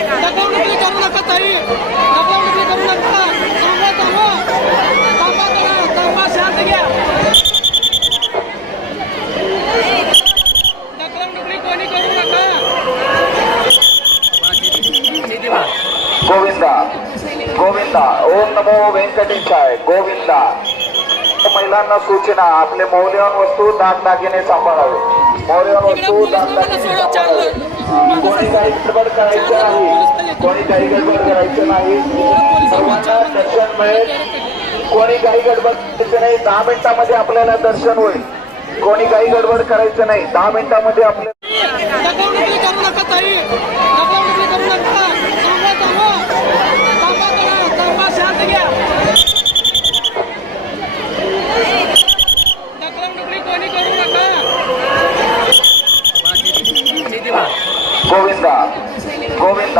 दखलंदाजी करू नका ताई. दखलंदाजी करू नका. थांबा थांबा थांबा जरा, थांबा शांत घ्या. दखलंदाजी कोणी करू नका. गोविंदा. गोविंदा. ओम नमो व्यंकटेशाय गोविंदा. महिलांना सूचना. आपले मौल्यवान वस्तू दागदागिने सांभाळावे. मौल्यवान वस्तू दागदागिने कोणी काही गडबड करायचं नाही. कोणी काही गडबड करायचं नाही. सर्वांना दर्शन मिळेल. कोणी काही गडबड करायचं नाही. दहा मिनिटामध्ये आपल्याला दर्शन होईल. कोणी काही गडबड करायचं नाही. दहा मिनिटामध्ये आपल्याला Govinda, Govinda.